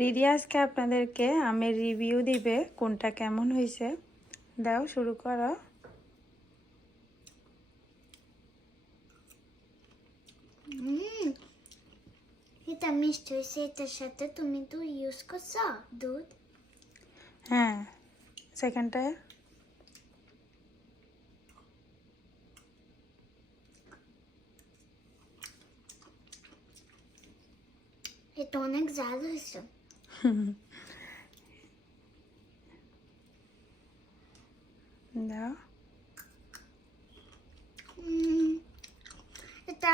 রিদি আজকে আপনাদেরকে আমের রিভিউ দিবে কোনটা কেমন হয়েছে। দাও শুরু করো। এটা মিষ্টি হয়েছে। এটার সাথে তুমি তো ইউজ করছো দুধ। হ্যাঁ, সেকেন্ডটা এটা অনেক ঝাল হয়েছে। দাও। এটা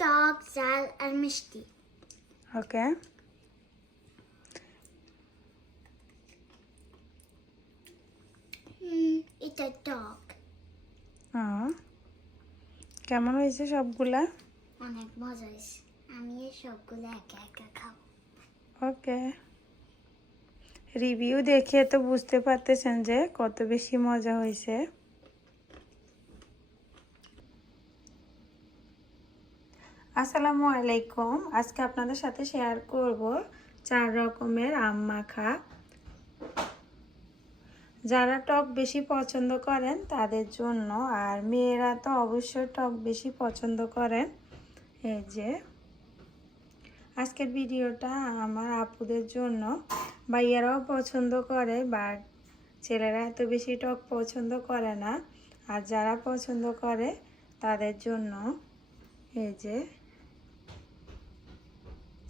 টক ঝাল আর মিষ্টি। ওকে, এটা টক। কেমন হয়েছে সবগুলা? অনেক মজা হয়েছে। আমি এই সবগুলো একা একা খাবো। ওকে, রিভিউ দেখে তো বুঝতে পারতেছেন যে কত বেশি মজা হয়েছে। আসসালামু আলাইকুম। আজকে আপনাদের সাথে শেয়ার করব 4 রকমের আম মাখা। যারা টক বেশি পছন্দ করেন তাদের জন্য, আর মেয়েরা তো অবশ্যই টক বেশি পছন্দ করেন। এই যে আজকের ভিডিওটা আমার আপুদের জন্য। ভাইয়ারাও পছন্দ করে, বাট ছেলেরা এত বেশি টক পছন্দ করে না। আর যারা পছন্দ করে তাদের জন্য এই যে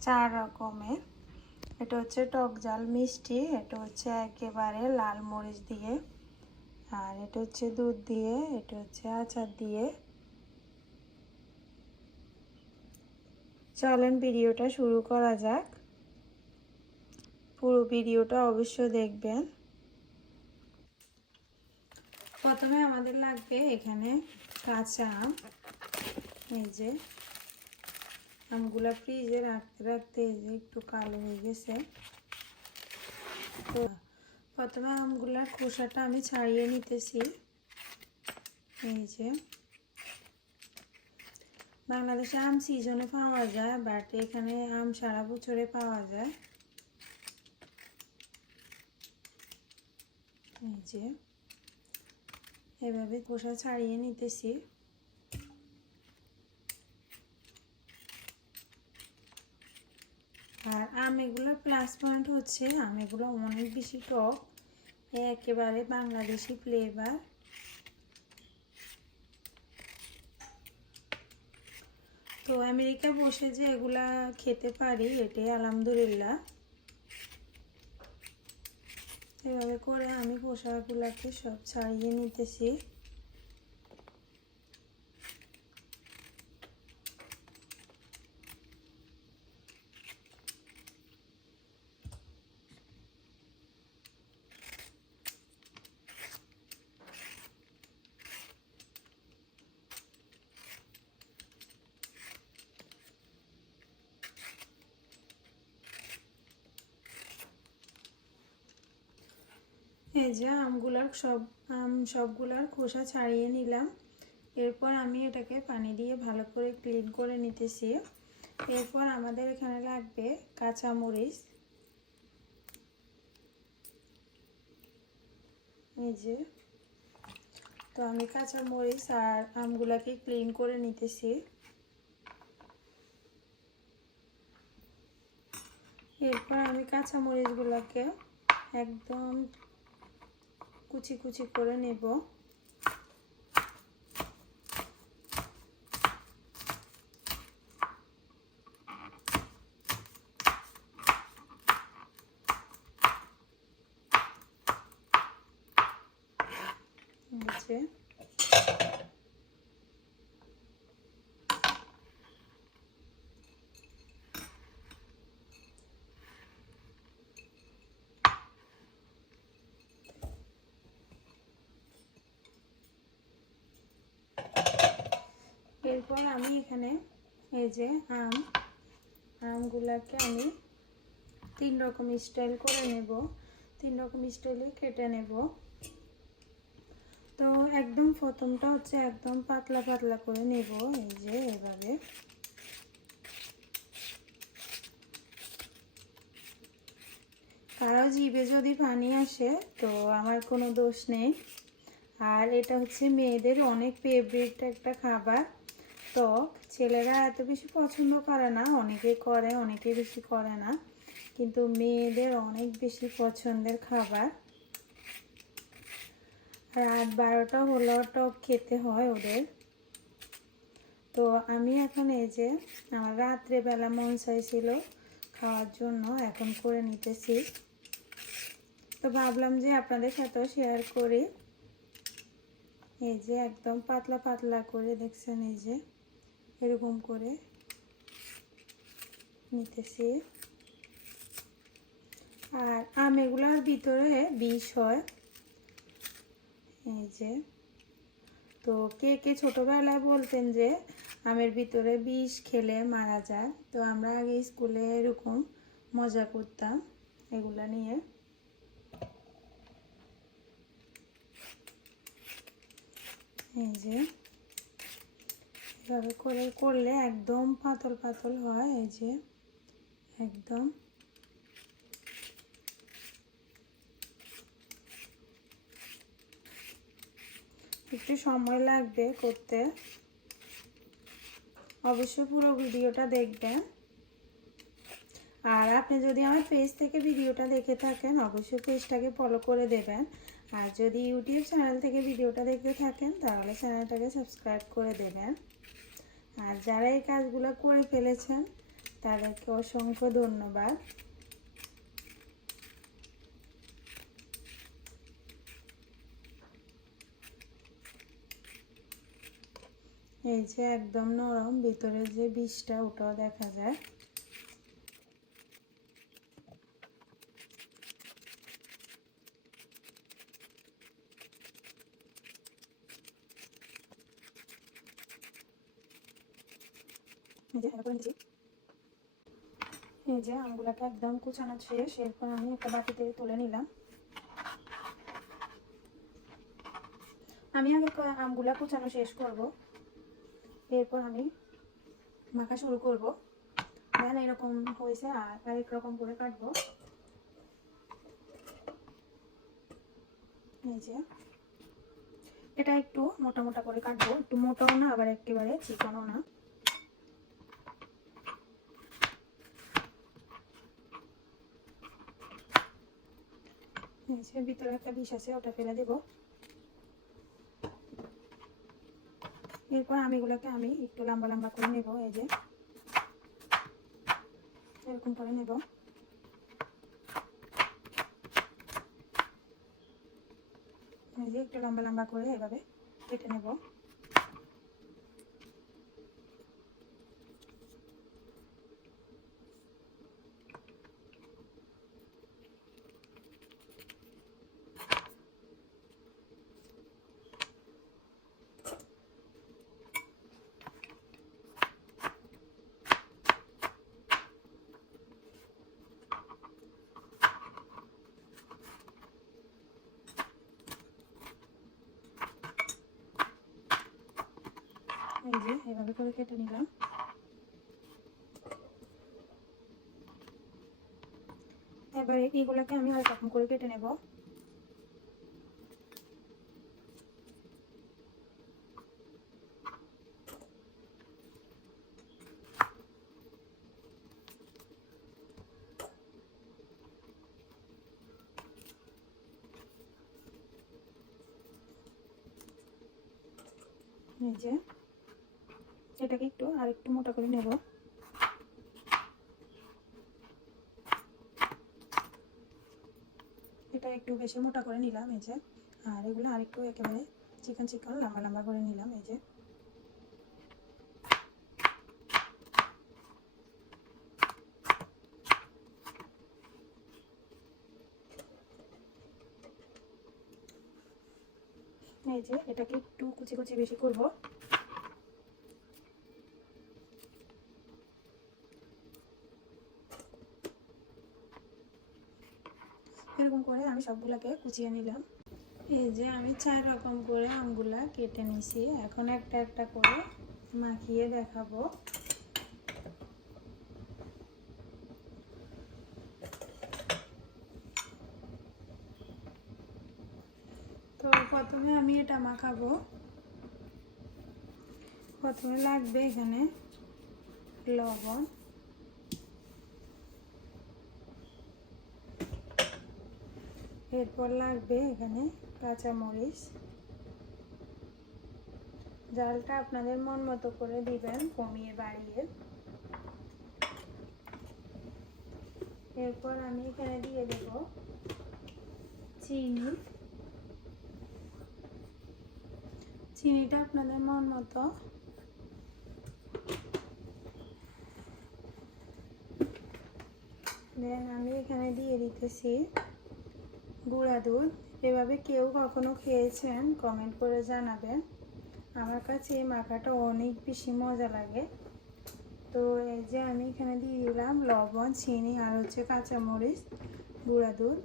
4 রকমের। এটা হচ্ছে টক ঝাল মিষ্টি, এটা হচ্ছে একেবারে লাল মরিচ দিয়ে, আর এটা হচ্ছে দুধ দিয়ে, এটা হচ্ছে আচার দিয়ে। চলেন ভিডিওটা শুরু করা যাক। পুরো ভিডিওটা অবশ্যই দেখবেন। প্রথমে আমাদের লাগবে এখানে কাঁচা আম। এই যে আমগুলা ফ্রিজে রাখতে রাখতে এই যে একটু কালো হয়ে গেছে। তো প্রথমে আমগুলার খোসাটা আমি ছাড়িয়ে নিতেছি। এই যে বাংলাদেশে আম সিজনে পাওয়া যায়, বাট এখানে আম সারা বছরে পাওয়া যায়। এই যে এভাবে খোসা ছাড়িয়ে নিতেছি। আর আম এগুলোর প্লাস পয়েন্ট হচ্ছে আম এগুলো অনেক বেশি টক, একেবারে বাংলাদেশি ফ্লেভার। তো আমেরিকা বসে যে এগুলা খেতে পারি এটাই আলহামদুলিল্লাহ। এভাবে করে আমি খোসাগুলাকে সব ছাড়িয়ে নিতেছি। এই যে সবগুলার খোসা ছাড়িয়ে নিলাম। এরপর আমি এটাকে পানি দিয়ে ভালো করে ক্লিন করে নিতেছি। এরপর আমাদের এখানে লাগবে কাঁচামরিচ। এই যে তো আমি কাঁচামরিচ আর আমগুলাকে ক্লিন করে নিতেছি। এরপর আমি কাঁচামরিচগুলোকে একদম কুচি কুচি করে নেব। এরপর আমি এখানে এই যে আমগুলাকে আমি 3 রকম স্টাইল করে নেব, 3 রকম স্টাইলে কেটে নেব। তো একদম প্রথমটা হচ্ছে একদম পাতলা পাতলা করে নেব। এই যে এভাবে কারো জিভে যদি পানি আসে তো আমার কোনো দোষ নেই। আর এটা হচ্ছে মেয়েদের অনেক ফেভারিট একটা খাবার টক। ছেলেরা এত বেশি পছন্দ করে না, অনেকে করে অনেকে বেশি করে না, কিন্তু মেয়েদের অনেক বেশি পছন্দের খাবার। রাত 12টা হলো টক খেতে হয় ওদের। তো আমি এখন এই যে আমার রাত্রেবেলা মন চাইছিল খাওয়ার জন্য, এখন করে নিতেছি। তো ভাবলাম যে আপনাদের সাথেও শেয়ার করি। এই যে একদম পাতলা পাতলা করে দেখছেন, এই যে এরকম করে নিতেছি। আর আম এগুলোর ভিতরে বিষ হয়, এই যে। তো কে কে ছোটোবেলায় বলতেন যে আমের ভিতরে বিষ খেলে মারা যায়। তো আমরা আগে স্কুলে এরকম মজা করতাম এগুলা নিয়ে। এই যে এভাবে করে করলে একদম পাতল পাতল হয়, এই যে একদম। একটু সময় লাগবে করতে, অবশ্যই পুরো ভিডিওটা দেখবেন। আর আপনি যদি আমার পেজ থেকে ভিডিওটা দেখে থাকেন অবশ্যই পেজটাকে ফলো করে দেবেন। আর যদি ইউটিউব চ্যানেল থেকে ভিডিওটা দেখতে থাকেন তাহলে চ্যানেলটাকে সাবস্ক্রাইব করে দেবেন। আর যারা এই কাজগুলো করে ফেলেছেন তাদেরকে অসংখ্য ধন্যবাদ। এই যে একদম নরম, ভিতরে যে বীজটা ওটাও দেখা যায়। এই যে আমগুলাকে একদম কুচানো শেষ, এরপর আমি একটা বাটিতে তুলে নিলাম। আমি আগে আমগুলা কুচানো শেষ করব, এরপর আমি মাখা শুরু করব। দেন এরকম হয়েছে আর আরেক রকম করে কাটবো। এই যে এটা একটু মোটা মোটা করে কাটবো, একটু মোটাও না আবার একেবারে চিকনও না। এই যে ভিতরে একটা বিষ আছে, ওটা ফেলে দেব। এরপর এগুলোকে আমি একটু লম্বা লম্বা করে নেব, এই যে এরকম করে নেব। এই যে একটু লম্বা লম্বা করে এভাবে কেটে নেব। এই যে এভাবে করে কেটে নিলাম। এবারে এগুলোকে আমি আর রকম করে কেটে নেব। এই যে এটাকে একটু আর একটু মোটা করে নেব। এটা একটু বেশি মোটা করে নিলাম, এই যে। আর এগুলো আর একটু একেবারে চিকন চিকন লম্বা লম্বা করে নিলাম, এই যে। এই যে এটাকে একটু কুচি কুচি বেশি করব। এরকম করে আমি সবগুলাকে কুচিয়ে নিলাম। এই যে আমি 4 রকম করে আমগুলা কেটে নিছি, এখন একটা একটা করে মাখিয়ে দেখাবো। তো প্রথমে আমি এটা মাখাবো। প্রথমে লাগবে এখানে লবণ, এরপর লাগবে এখানে কাঁচামরিচ। জালটা আপনাদের মন মতো করে দিবেন, কমিয়ে বাড়িয়ে। এরপর আমি এখানে দিয়ে দেব চিনি। চিনিটা আপনাদের মন মতো। দেন আমি এখানে দিয়ে দিতেছি গুঁড়া দুধ। এভাবে কেউ কখনো খেয়েছেন কমেন্ট করে জানাবেন। আমার কাছে এই মাখাটা অনেক বেশি মজা লাগে। তো এই যে আমি এখানে দিয়ে দিলাম লবণ, চিনি আর হচ্ছে কাঁচামরিচ, গুঁড়া দুধ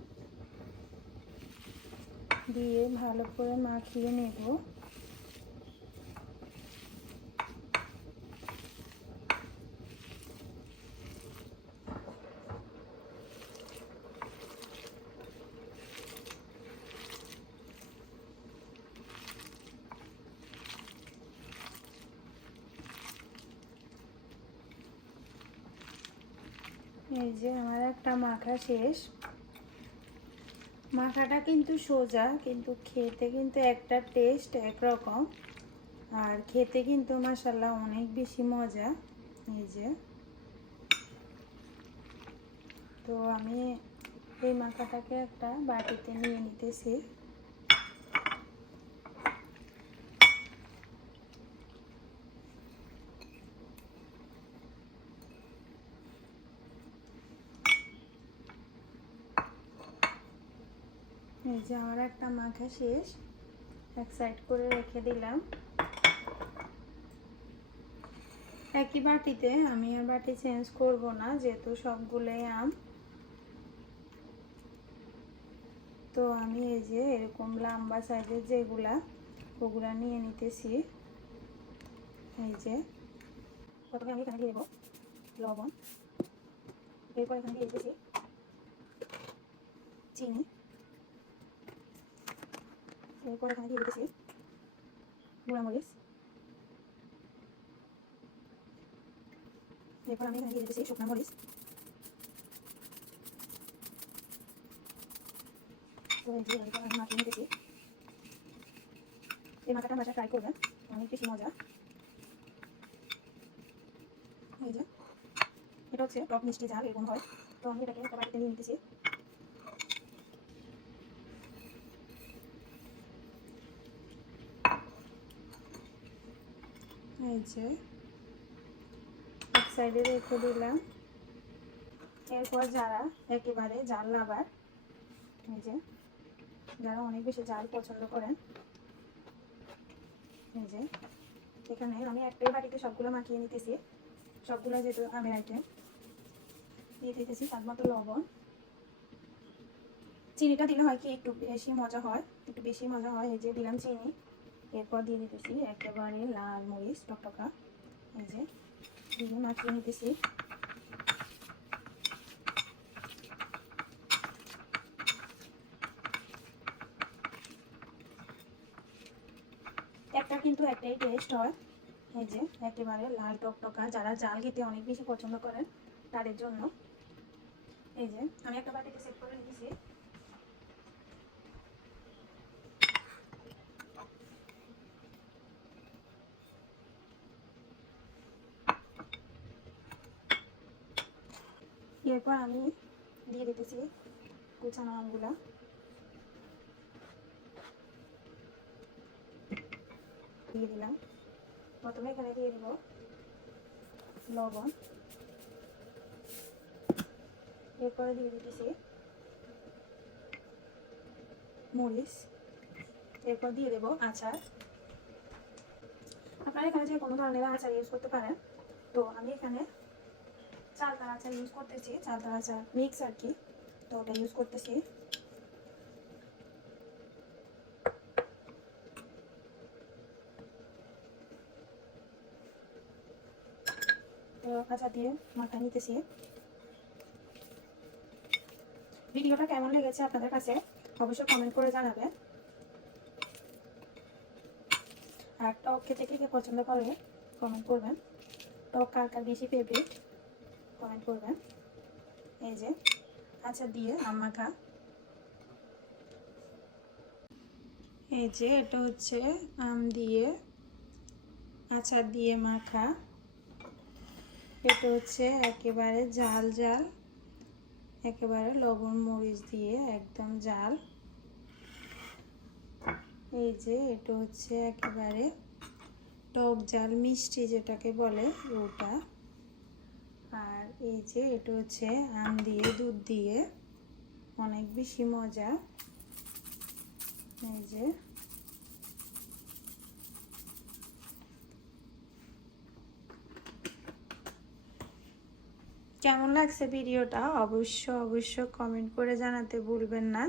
দিয়ে ভালো করে মাখিয়ে নেব। এই যে আমার একটা মাখা শেষ। মাখাটা কিন্তু সোজা, কিন্তু খেতে কিন্তু একটা টেস্ট একরকম। আর খেতে কিন্তু মাশাআল্লাহ অনেক বেশি মজা। এই যে তো আমি এই মাখাটাকে একটা বাটিতে নিয়ে নিতেছি। এই যে আমার একটা মাখা শেষ, এক সাইড করে রেখে দিলাম। একই বাটিতে, আমি আর বাটি চেঞ্জ করব না যেহেতু সবগুলোই আম। তো আমি এই যে এরকম লম্বা সাইজের যেগুলা, ওগুলা নিয়ে নিতেছি। এই যে প্রথমে আমি এখানে দিয়ে দেবো লবণ, এরপর এখানে দিয়ে দিতেছি চিনি, এরপর এখানে দিয়ে দিতেছি গুঁড়ামরিচ, এরপর আমি এখানে দিয়ে দিতেছি শুকনো মরিচ। তো এই যে এরপর আমি মাখিয়ে নিতেছি। এই মাখাটা বাসায় ট্রাই করবেন, অনেক বেশি মজা। এই যে এটা হচ্ছে টক মিষ্টি ঝাল এরকম হয়। তো আমি এটাকে একটা বাটিতে নিয়ে নিতেছি। এই যে এক সাইডে রেখে দিলাম। এরপর যারা একেবারে জাল লাভার, এই যে যারা অনেক বেশি জাল পছন্দ করেন, এই যে এখানে আমি একটাই বাটিতে সবগুলো মাখিয়ে নিতেছি। সবগুলো যেহেতু আমের আইটেম, দিয়ে দিতেছি স্বাদ মতো লবণ। চিনিটা দিলে হয় কি একটু বেশি মজা হয়, একটু বেশি মজা হয়। এই যে দিলাম চিনি। এরপর দিয়ে দিতেছি একেবারে লাল মরিচ টকটকা। এই যে দিয়ে মাখিয়ে নিতেছি। একটা কিন্তু একটাই টেস্ট হয়। এই যে একেবারে লাল টকটকা, যারা জাল খেতে অনেক বেশি পছন্দ করেন তাদের জন্য। এই যে আমি একটা বাটিতে সেট করে নিতেছি। এরপর আমি দিয়ে দিতেছি কুচানো আমগুলা। দিয়ে দিলাম। প্রথমে এখানে দিয়ে দিব লবণ, এরপরে দিয়ে দিতেছি মরিচ, এরপর দিয়ে দেবো আচার। আপনারা এখানে যে কোনো ধরনের আচার ইউজ করতে পারেন। তো আমি এখানে চালতার আচার ইউজ করতেছি, চালতার আচার মিক্স আর কি, তো ওটা ইউজ করতেছি। আচার দিয়ে মাথায় নিতেছি। ভিডিওটা কেমন লেগেছে আপনাদের কাছে অবশ্যই কমেন্ট করে জানাবেন। আর টক খেতে কে কে পছন্দ করে কমেন্ট করবেন। টক কার কার বেশি ফেভারিট কমেন্ট করবেন। এই যে আচার দিয়ে আম মাখা। এই যে এটা হচ্ছে আম দিয়ে আচার দিয়ে মাখা। এটা হচ্ছে একেবারে ঝাল ঝাল, একেবারে লবণ মরিচ দিয়ে একদম ঝাল। এই যে এটা হচ্ছে একেবারে টক ঝাল মিষ্টি যেটাকে বলে ওটা। আর এই যে এটা হচ্ছে আম দিয়ে দুধ দিয়ে, অনেক বেশি মজা। এই যে কেমন লাগছে ভিডিওটা অবশ্য কমেন্ট করে জানাতে ভুলবেন না।